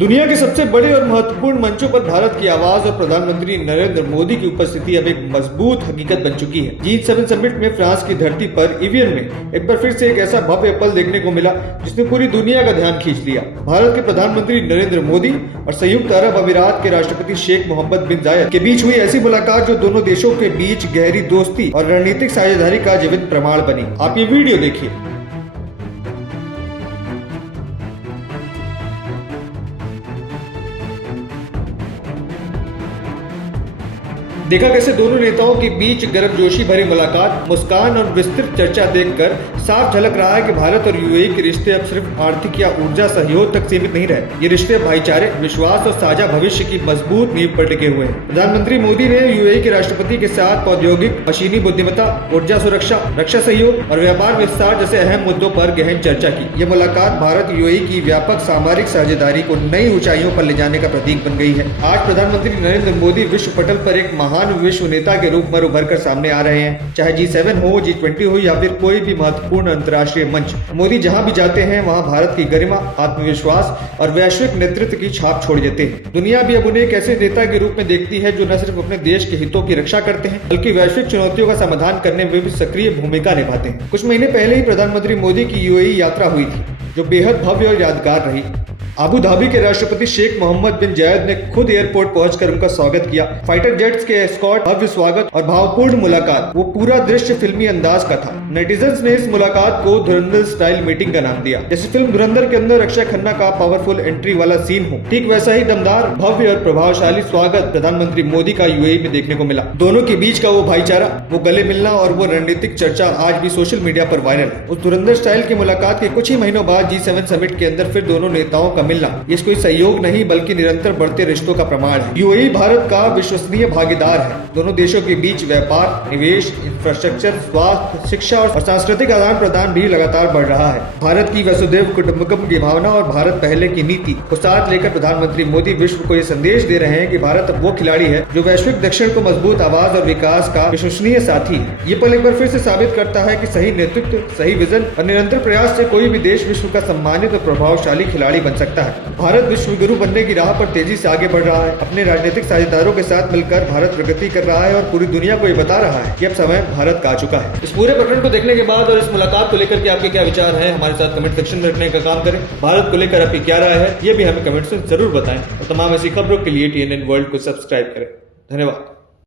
दुनिया के सबसे बड़े और महत्वपूर्ण मंचों पर भारत की आवाज और प्रधानमंत्री नरेंद्र मोदी की उपस्थिति अब एक मजबूत हकीकत बन चुकी है। G7 समिट में फ्रांस की धरती पर इवियन में एक बार फिर से एक ऐसा भव्य पल देखने को मिला जिसने पूरी दुनिया का ध्यान खींच लिया। भारत के प्रधानमंत्री नरेंद्र मोदी और संयुक्त अरब अमीरात के राष्ट्रपति शेख मोहम्मद बिन जायद के बीच हुई ऐसी मुलाकात जो दोनों देशों के बीच गहरी दोस्ती और रणनीतिक साझेदारी का जीवंत प्रमाण बनी। आप ये वीडियो देखिए। देखा कैसे दोनों नेताओं के बीच गर्मजोशी भरी मुलाकात, मुस्कान और विस्तृत चर्चा देखकर साफ झलक रहा है कि भारत और यूएई के रिश्ते अब सिर्फ आर्थिक या ऊर्जा सहयोग तक सीमित नहीं रहे। ये रिश्ते भाईचारे, विश्वास और साझा भविष्य की मजबूत नींव पर टिके हुए हैं। प्रधानमंत्री मोदी ने यूएई के राष्ट्रपति के साथ औद्योगिक, मशीनी बुद्धिमत्ता, ऊर्जा सुरक्षा, रक्षा सहयोग और व्यापार विस्तार जैसे अहम मुद्दों पर गहन चर्चा की। ये मुलाकात भारत यूएई की व्यापक सामरिक साझेदारी को नई ऊंचाइयों पर ले जाने का प्रतीक बन गई है। आज प्रधानमंत्री नरेंद्र मोदी विश्व पटल पर एक महान विश्व नेता के रूप में उभर कर सामने आ रहे हैं। चाहे G7 हो, G20 हो या फिर कोई भी महत्वपूर्ण अंतर्राष्ट्रीय मंच, मोदी जहां भी जाते हैं वहां भारत की गरिमा, आत्मविश्वास और वैश्विक नेतृत्व की छाप छोड़ देते हैं। दुनिया भी अब उन्हें एक ऐसे नेता के रूप में देखती है जो न सिर्फ अपने देश के हितों की रक्षा करते हैं बल्कि वैश्विक चुनौतियों का समाधान करने में भी सक्रिय भूमिका निभाते हैं। कुछ महीने पहले ही प्रधानमंत्री मोदी की यूएई यात्रा हुई थी जो बेहद भव्य और यादगार रही। अबू धाबी के राष्ट्रपति शेख मोहम्मद बिन जायद ने खुद एयरपोर्ट पहुंचकर उनका स्वागत किया। फाइटर जेट्स के एस्कॉर्ट, भव्य स्वागत और भावपूर्ण मुलाकात, वो पूरा दृश्य फिल्मी अंदाज का था। नेटिजन्स ने इस मुलाकात को धुरंधर स्टाइल मीटिंग का नाम दिया। जैसे फिल्म धुरंधर के अंदर अक्षय खन्ना का पावरफुल एंट्री वाला सीन हो, ठीक वैसा ही दमदार, भव्य और प्रभावशाली स्वागत प्रधानमंत्री मोदी का यूएई में देखने को मिला। दोनों के बीच का वो भाईचारा, वो गले मिलना और वो रणनीतिक चर्चा आज भी सोशल मीडिया पर वायरल है। उस धुरंधर स्टाइल की मुलाकात के कुछ ही महीनों बाद G7 समिट के अंदर फिर दोनों नेताओं का मिलना, ये कोई सहयोग नहीं बल्कि निरंतर बढ़ते रिश्तों का प्रमाण है। यूएई भारत का विश्वसनीय भागीदार है। दोनों देशों के बीच व्यापार, निवेश, इंफ्रास्ट्रक्चर, स्वास्थ्य, शिक्षा और सांस्कृतिक आदान प्रदान भी लगातार बढ़ रहा है। भारत की वसुधैव कुटुंबकम की भावना और भारत पहले की नीति को साथ लेकर प्रधानमंत्री मोदी विश्व को ये संदेश दे रहे हैं कि भारत अब वो खिलाड़ी है जो वैश्विक दक्षिण को मजबूत आवाज और विकास का विश्वसनीय साथी है। ये पल एक बार फिर से साबित करता है कि सही नेतृत्व, सही विजन और निरंतर प्रयास से कोई भी देश विश्व का सम्मानित और प्रभावशाली खिलाड़ी बन सकता है। भारत विश्व गुरु बनने की राह पर तेजी से आगे बढ़ रहा है। अपने राजनीतिक साझेदारों के साथ मिलकर भारत प्रगति कर रहा है और पूरी दुनिया को ये बता रहा है कि अब समय भारत का आ चुका है। इस पूरे प्रकरण को देखने के बाद और इस मुलाकात को लेकर के आपके क्या विचार हैं, हमारे साथ कमेंट सेक्शन में रखने का काम करें। भारत को लेकर आपकी क्या राय है ये भी हमें कमेंट से जरूर बताएं और तमाम ऐसी खबरों के लिए TNN वर्ल्ड को सब्सक्राइब करें। धन्यवाद।